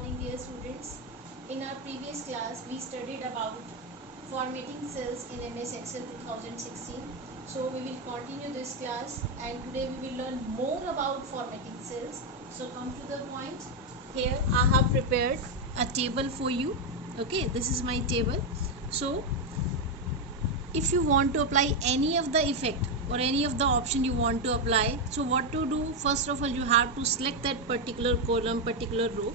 morning, dear students. In our previous class, we studied about formatting cells in MS Excel 2016. So we will continue this class, and today we will learn more about formatting cells. So come to the point. Here I have prepared a table for you. Okay, this is my table. So if you want to apply any of the effect or any of the option you want to apply, so what to do? First of all, you have to select that particular column, particular row.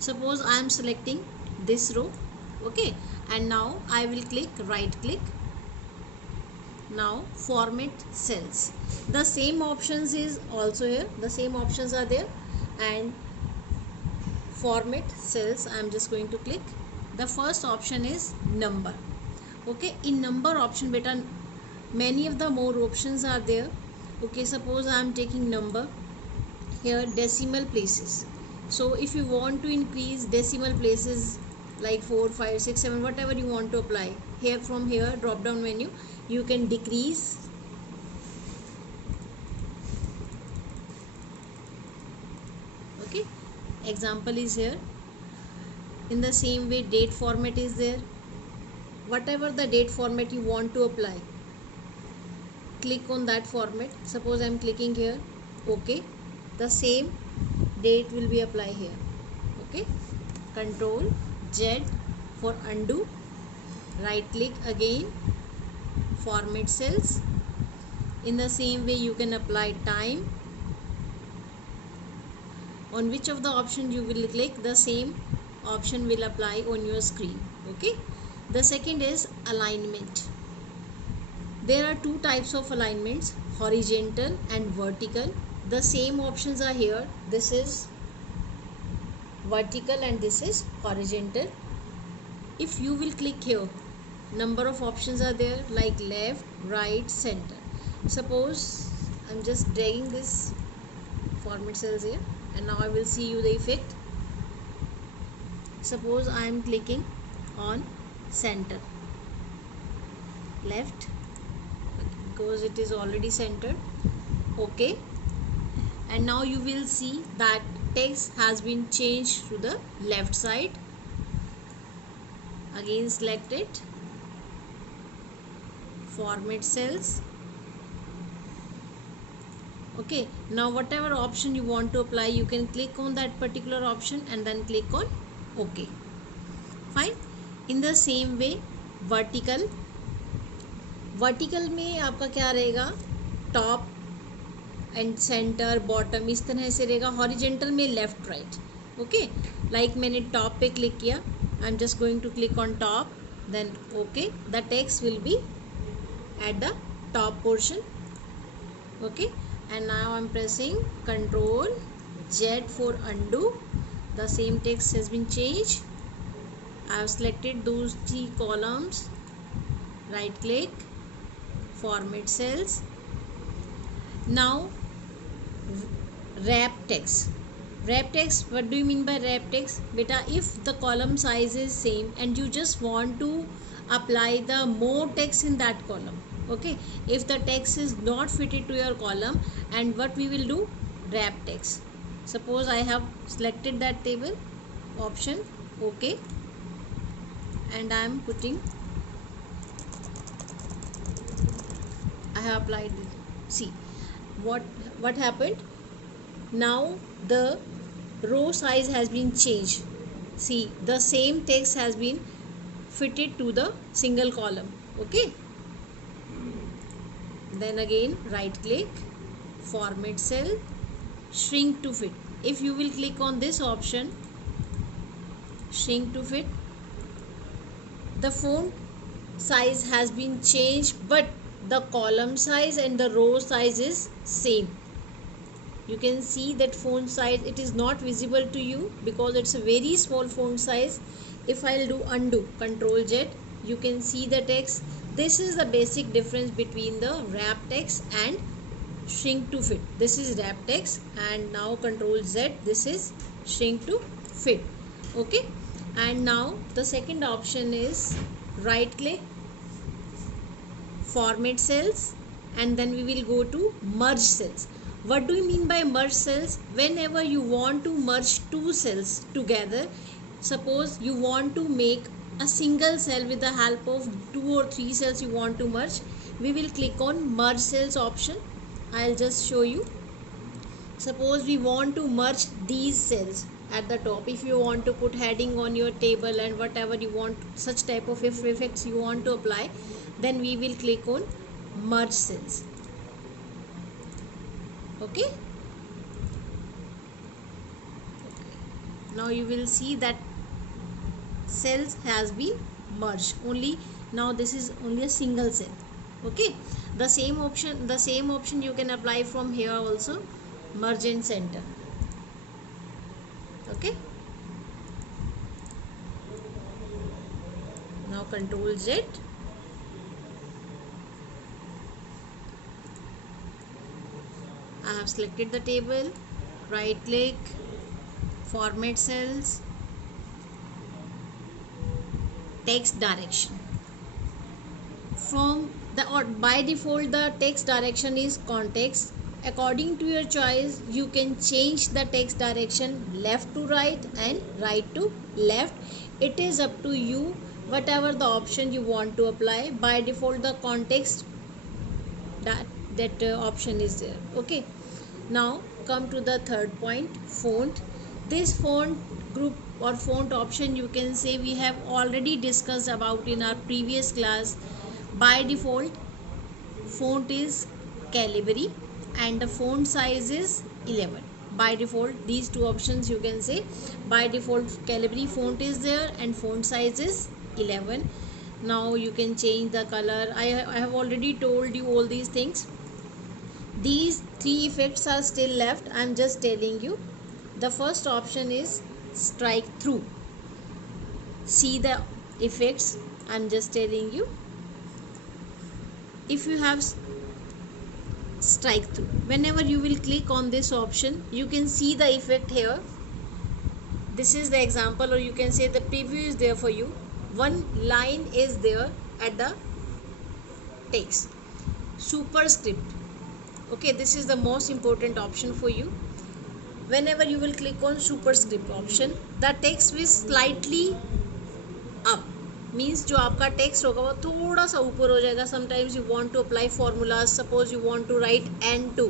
Suppose I am selecting this row. Okay, and now I will click right click. Now format cells. The same options is also here, the same options are there, and format cells I am just going to click. The first option is number. Okay, in number option, beta, many of the more options are there. Okay, suppose I am taking number. Here decimal places. So if you want to increase decimal places like 4, 5, 6, 7, whatever you want to apply, here from here drop down menu you can decrease. Okay, example is here. In the same way, date format is there. Whatever the date format you want to apply, click on that format. Suppose I am clicking here, okay, the same date will be applied here. Okay, Control Z for undo, right click again, format cells. In the same way you can apply time. On which of the option you will click, the same option will apply on your screen. Okay, the second is alignment. There are two types of alignments, horizontal and vertical. The same options are here. This is vertical and this is horizontal. If you will click here, number of options are there like left, right, center. Suppose I'm just dragging this format cells here, and now I will see you the effect. Suppose I am clicking on center, left, because it is already centered. Okay, and now you will see that text has been changed to the left side. Again select it, format cells. Okay, now whatever option you want to apply, you can click on that particular option and then click on OK. Fine. In the same way, vertical में आपका क्या रहेगा, top and centre bottom इस तरह से रहेगा. Horizontal में left right. Okay, like मैंने टॉप पे क्लिक किया, I am just going to click on top, then okay, the text will be at the top portion. Okay, and now I'm pressing Control Z for undo. The same text has been changed. I have selected those three columns, right click, format cells. Now wrap text. Wrap text, what do you mean by wrap text? Beta, if the column size is same and you just want to apply the more text in that column. Okay, if the text is not fitted to your column, and what we will do, wrap text. Suppose I have selected that table option, okay, and I am putting, I have applied it. See what happened. Now the row size has been changed. See, the same text has been fitted to the single column. Okay, then again right click, format cell, shrink to fit. If you will click on this option, shrink to fit, the font size has been changed, but the column size and the row size is same. You can see that font size, it is not visible to you because it's a very small font size. If I'll do undo, Control Z, you can see the text. This is the basic difference between the wrap text and shrink to fit. This is wrap text, and now Control Z, this is shrink to fit. Okay, and now the second option is right click, format cells, and then we will go to merge cells. What do you mean by merge cells? Whenever you want to merge two cells together, suppose you want to make a single cell with the help of two or three cells you want to merge, we will click on merge cells option. I'll just show you. Suppose we want to merge these cells at the top. If you want to put heading on your table and whatever you want, such type of effects you want to apply, then we will click on merge cells. Okay, now you will see that cells has been merged. Only now this is only a single cell. Okay, the same option you can apply from here also, merge in center. Okay, now Control Z. I have selected the table, right click, format cells, text direction. From the or by default the text direction is context. According to your choice, you can change the text direction left to right and right to left. It is up to you, whatever the option you want to apply. By default the context that option is there. Okay, now come to the third point, font. This font group or font option, you can say we have already discussed about in our previous class. By default font is Calibri and the font size is 11. By default these two options you can say. By default Calibri font is there and font size is 11. Now you can change the color. I have already told you all these things. These three effects are still left. I am just telling you. The first option is strike through. See the effects. I am just telling you. If you have strike through, whenever you will click on this option, you can see the effect here. This is the example, or you can say the preview is there for you. One line is there at the text, superscript. Okay, this is the most important option for you. Whenever you will click on superscript option, the text will slightly up, means जो आपका text होगा वो थोड़ा सा ऊपर हो जाएगा. Sometimes you want to apply formulas. Suppose you want to write N2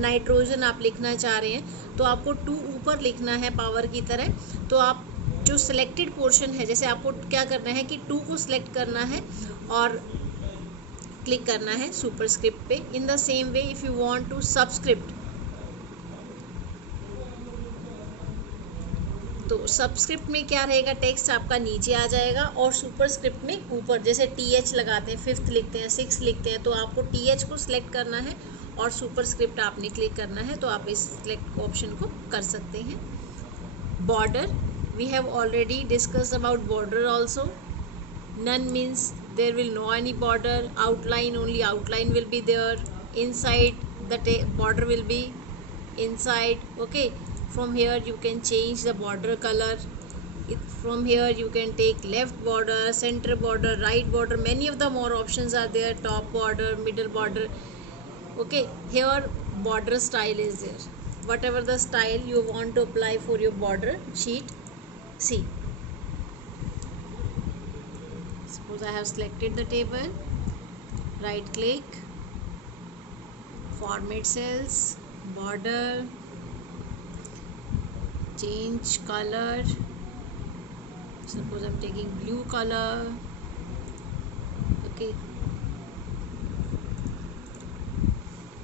nitrogen आप लिखना चाह रहे हैं, तो आपको 2 ऊपर लिखना है पावर की तरह. तो आप जो सिलेक्टेड पोर्शन है, जैसे आपको क्या करना है कि 2 को सिलेक्ट करना है और क्लिक करना है सुपरस्क्रिप्ट पे. In the same way if you want to subscript, तो सबस्क्रिप्ट में क्या रहेगा, टेक्स्ट आपका नीचे आ जाएगा और सुपरस्क्रिप्ट में ऊपर. जैसे TH लगाते हैं, 5th लिखते हैं, 6 लिखते हैं, तो आपको TH को सिलेक्ट करना है और सुपरस्क्रिप्ट आपने क्लिक करना है, तो आप इस सिलेक्ट ऑप्शन को कर सकते हैं. Border, we have already discuss about border also. None means there will no any border. Outline, only outline will be there. Inside the border will be inside. Okay, from here you can change the border color. From here you can take left border, center border, right border. Many of the more options are there. Top border, middle border. Okay, here border style is there. Whatever the style you want to apply for your border sheet. See, suppose I have selected the table, right click, format cells, border, change color. Suppose I'm taking blue color. Okay,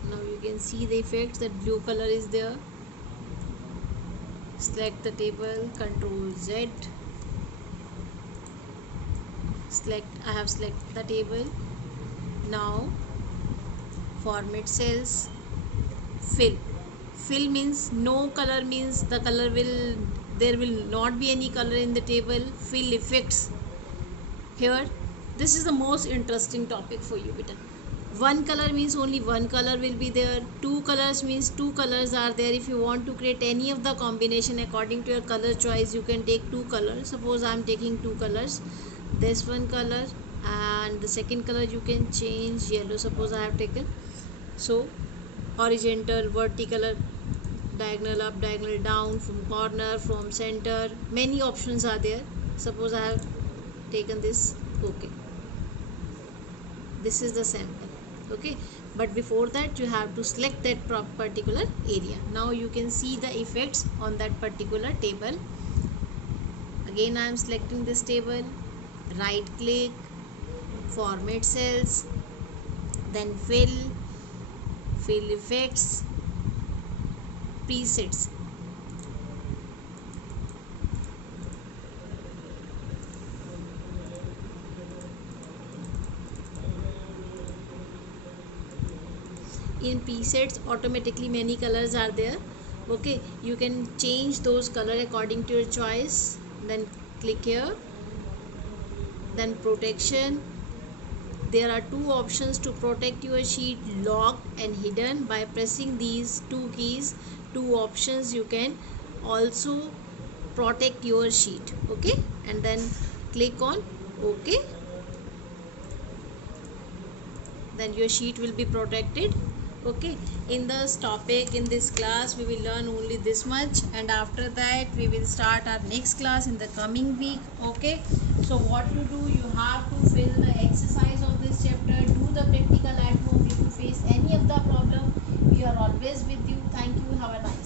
now you can see the effects that blue color is there. Select the table, Control Z, select. I have selected the table. Now format cells, fill means no color, means the color will, there will not be any color in the table. Fill effects, here this is the most interesting topic for you beta. One color means only one color will be there. Two colors means 2 colors are there. If you want to create any of the combination according to your color choice, you can take 2 colors. Suppose I am taking 2 colors, this one color and the second color you can change yellow. Suppose I have taken, so horizontal, vertical, diagonal up, diagonal down, from corner, from center. Many options are there. Suppose I have taken this. Okay, this is the sample. Okay, but before that you have to select that particular area. Now you can see the effects on that particular table. Again I am selecting this table, right click, format cells, then fill effects, presets. In presets automatically many colors are there. Okay, you can change those color according to your choice. Then click here, then protection. There are two options to protect your sheet, locked and hidden. By pressing these two keys, two options, you can also protect your sheet. Okay, and then click on OK. Then your sheet will be protected. Okay, in this topic, in this class, we will learn only this much, and after that we will start our next class in the coming week. Okay, so what to do, you have to fill the exercise of this chapter, do the practical at home. If you face any of the problem, we are always with you. Thank you, have a nice day.